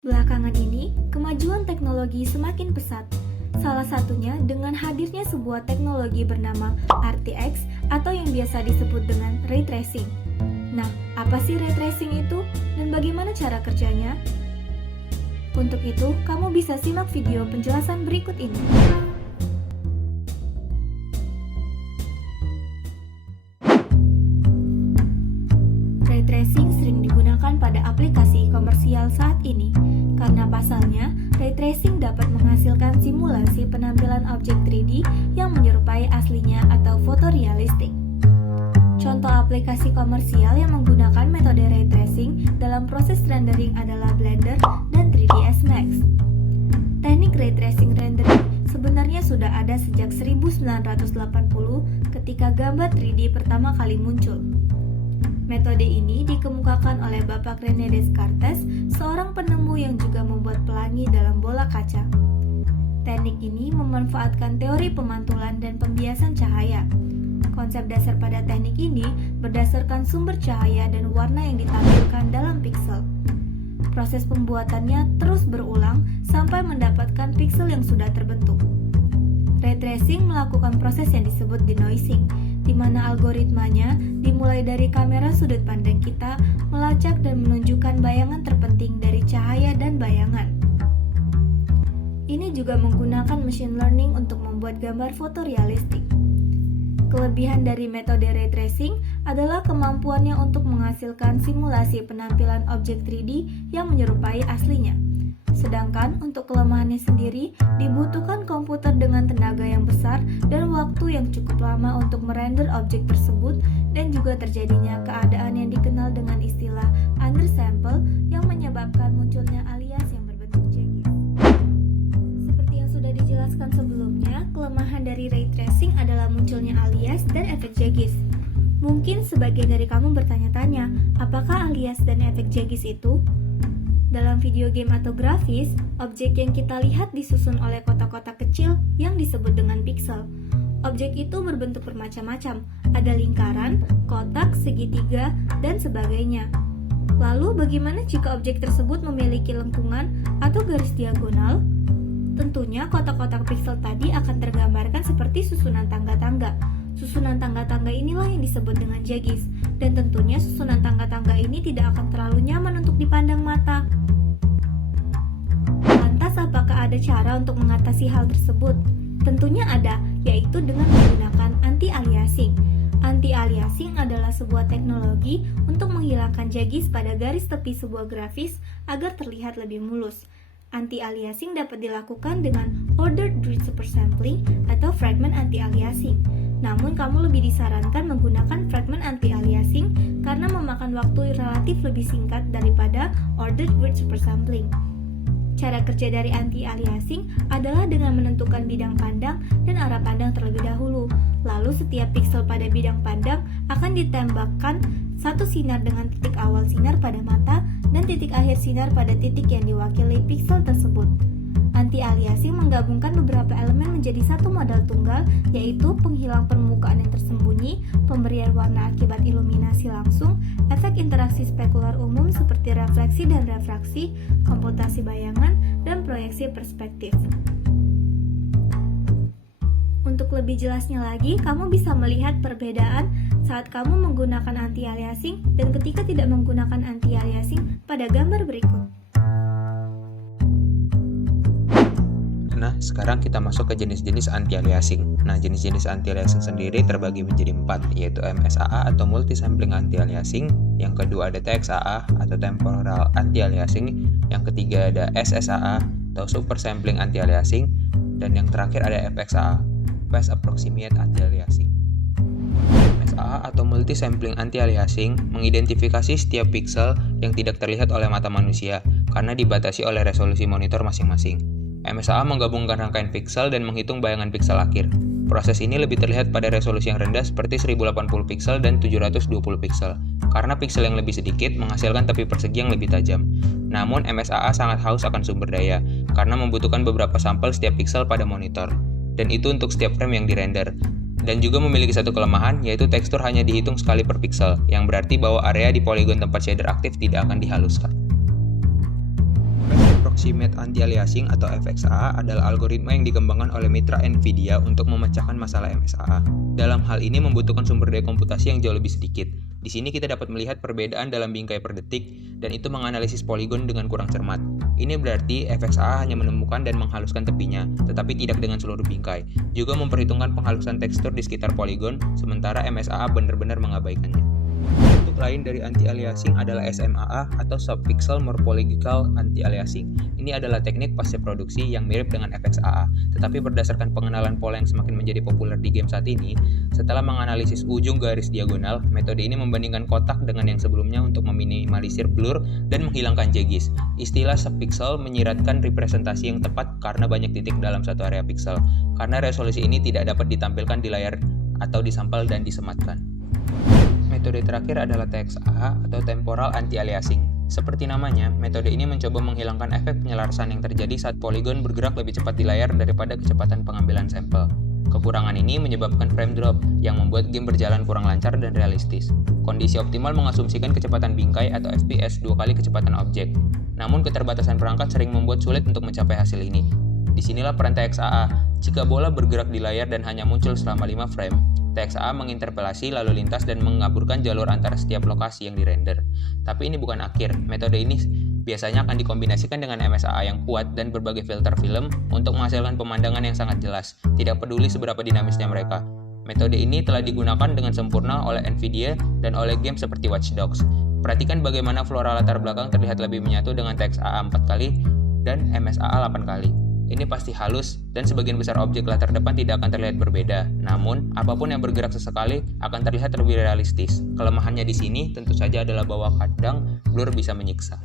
Belakangan ini, kemajuan teknologi semakin pesat. Salah satunya dengan hadirnya sebuah teknologi bernama RTX atau yang biasa disebut dengan Ray Tracing. Nah, apa sih Ray Tracing itu dan bagaimana cara kerjanya? Untuk itu, kamu bisa simak video penjelasan berikut ini. Ray tracing sering digunakan pada aplikasi komersial saat ini, karena pasalnya, ray tracing dapat menghasilkan simulasi penampilan objek 3D yang menyerupai aslinya atau fotorealistik. Contoh aplikasi komersial yang menggunakan metode ray tracing dalam proses rendering adalah Blender dan 3ds Max. Teknik ray tracing rendering sebenarnya sudah ada sejak 1980 ketika gambar 3D pertama kali muncul. Metode ini dikemukakan oleh Bapak René Descartes, seorang penemu yang juga membuat pelangi dalam bola kaca. Teknik ini memanfaatkan teori pemantulan dan pembiasan cahaya. Konsep dasar pada teknik ini berdasarkan sumber cahaya dan warna yang ditampilkan dalam piksel. Proses pembuatannya terus berulang sampai mendapatkan piksel yang sudah terbentuk. Ray tracing melakukan proses yang disebut denoising, di mana algoritmanya dimulai dari kamera sudut pandang kita melacak dan menunjukkan bayangan terpenting dari cahaya dan bayangan. Ini juga menggunakan machine learning untuk membuat gambar fotorealistik. Kelebihan dari metode ray tracing adalah kemampuannya untuk menghasilkan simulasi penampilan objek 3D yang menyerupai aslinya. Sedangkan untuk kelemahannya sendiri, dibutuhkan komputer dengan tenaga yang besar dan waktu yang cukup lama untuk merender objek tersebut, dan juga terjadinya keadaan yang dikenal dengan istilah undersample yang menyebabkan munculnya alias yang berbentuk jagged. Seperti yang sudah dijelaskan sebelumnya, kelemahan dari ray tracing adalah munculnya alias dan efek jagged. Mungkin sebagian dari kamu bertanya-tanya, apakah alias dan efek jagged itu? Dalam video game atau grafis, objek yang kita lihat disusun oleh kotak-kotak kecil yang disebut dengan piksel. Objek itu berbentuk bermacam-macam, ada lingkaran, kotak, segitiga, dan sebagainya. Lalu bagaimana jika objek tersebut memiliki lengkungan atau garis diagonal? Tentunya kotak-kotak piksel tadi akan tergambarkan seperti susunan tangga-tangga. Susunan tangga-tangga inilah yang disebut dengan jagged, dan tentunya susunan tangga-tangga ini tidak akan terlalu nyaman untuk dipandang mata. Lantas apakah ada cara untuk mengatasi hal tersebut? Tentunya ada, yaitu dengan menggunakan anti-aliasing. Anti-aliasing adalah sebuah teknologi untuk menghilangkan jagged pada garis tepi sebuah grafis agar terlihat lebih mulus. Anti-aliasing dapat dilakukan dengan ordered grid supersampling atau fragment anti-aliasing. Namun kamu lebih disarankan menggunakan fragment anti-aliasing karena memakan waktu relatif lebih singkat daripada ordered grid supersampling. Cara kerja dari anti-aliasing adalah dengan menentukan bidang pandang dan arah pandang terlebih dahulu. Lalu setiap piksel pada bidang pandang akan ditembakkan satu sinar dengan titik awal sinar pada mata dan titik akhir sinar pada titik yang diwakili piksel tersebut. Anti-aliasing menggabungkan beberapa elemen menjadi satu modal tunggal, yaitu penghilang permukaan yang tersembunyi, pemberian warna akibat iluminasi langsung, efek interaksi spekular umum seperti refleksi dan refraksi, komputasi bayangan, dan proyeksi perspektif. Untuk lebih jelasnya lagi, kamu bisa melihat perbedaan saat kamu menggunakan anti-aliasing dan ketika tidak menggunakan anti-aliasing pada gambar berikut. Nah, sekarang kita masuk ke jenis-jenis anti-aliasing. Nah, jenis-jenis anti-aliasing sendiri terbagi menjadi 4, yaitu MSAA atau multisampling anti-aliasing, yang kedua ada TXAA atau temporal anti-aliasing, yang ketiga ada SSAA atau super sampling anti-aliasing, dan yang terakhir ada FXAA, phase approximate anti-aliasing. MSAA atau multisampling anti-aliasing mengidentifikasi setiap piksel yang tidak terlihat oleh mata manusia karena dibatasi oleh resolusi monitor masing-masing. MSAA menggabungkan rangkaian piksel dan menghitung bayangan piksel akhir. Proses ini lebih terlihat pada resolusi yang rendah seperti 1080 piksel dan 720 piksel, karena piksel yang lebih sedikit menghasilkan tepi persegi yang lebih tajam. Namun MSAA sangat haus akan sumber daya, karena membutuhkan beberapa sampel setiap piksel pada monitor, dan itu untuk setiap frame yang dirender. Dan juga memiliki satu kelemahan, yaitu tekstur hanya dihitung sekali per piksel, yang berarti bahwa area di poligon tempat shader aktif tidak akan dihaluskan. CMAT anti-aliasing atau FXAA adalah algoritma yang dikembangkan oleh mitra NVIDIA untuk memecahkan masalah MSAA. Dalam hal ini membutuhkan sumber daya komputasi yang jauh lebih sedikit. Di sini kita dapat melihat perbedaan dalam bingkai per detik dan itu menganalisis poligon dengan kurang cermat. Ini berarti FXAA hanya menemukan dan menghaluskan tepinya, tetapi tidak dengan seluruh bingkai. Juga memperhitungkan penghalusan tekstur di sekitar poligon, sementara MSAA benar-benar mengabaikannya. Bentuk lain dari anti-aliasing adalah SMAA atau Subpixel Morphological Anti-Aliasing. Ini adalah teknik pasca produksi yang mirip dengan FXAA, tetapi berdasarkan pengenalan pola yang semakin menjadi populer di game saat ini, setelah menganalisis ujung garis diagonal, metode ini membandingkan kotak dengan yang sebelumnya untuk meminimalisir blur dan menghilangkan jegis. Istilah subpixel menyiratkan representasi yang tepat karena banyak titik dalam satu area pixel, karena resolusi ini tidak dapat ditampilkan di layar atau disampel dan disematkan. Metode terakhir adalah TXAA atau Temporal Anti-Aliasing. Seperti namanya, metode ini mencoba menghilangkan efek penyelarasan yang terjadi saat poligon bergerak lebih cepat di layar daripada kecepatan pengambilan sampel. Kekurangan ini menyebabkan frame drop yang membuat game berjalan kurang lancar dan realistis. Kondisi optimal mengasumsikan kecepatan bingkai atau FPS 2 kali kecepatan objek. Namun keterbatasan perangkat sering membuat sulit untuk mencapai hasil ini. Disinilah peran TXAA. Jika bola bergerak di layar dan hanya muncul selama 5 frame, TXAA menginterpelasi lalu lintas dan mengaburkan jalur antara setiap lokasi yang dirender. Tapi ini bukan akhir. Metode ini biasanya akan dikombinasikan dengan MSAA yang kuat dan berbagai filter film untuk menghasilkan pemandangan yang sangat jelas, tidak peduli seberapa dinamisnya mereka. Metode ini telah digunakan dengan sempurna oleh NVIDIA dan oleh game seperti Watch Dogs. Perhatikan bagaimana flora latar belakang terlihat lebih menyatu dengan TXAA 4 kali dan MSAA 8 kali. Ini pasti halus dan sebagian besar objek latar depan tidak akan terlihat berbeda. Namun, apapun yang bergerak sesekali akan terlihat lebih realistis. Kelemahannya di sini tentu saja adalah bahwa kadang blur bisa menyiksa.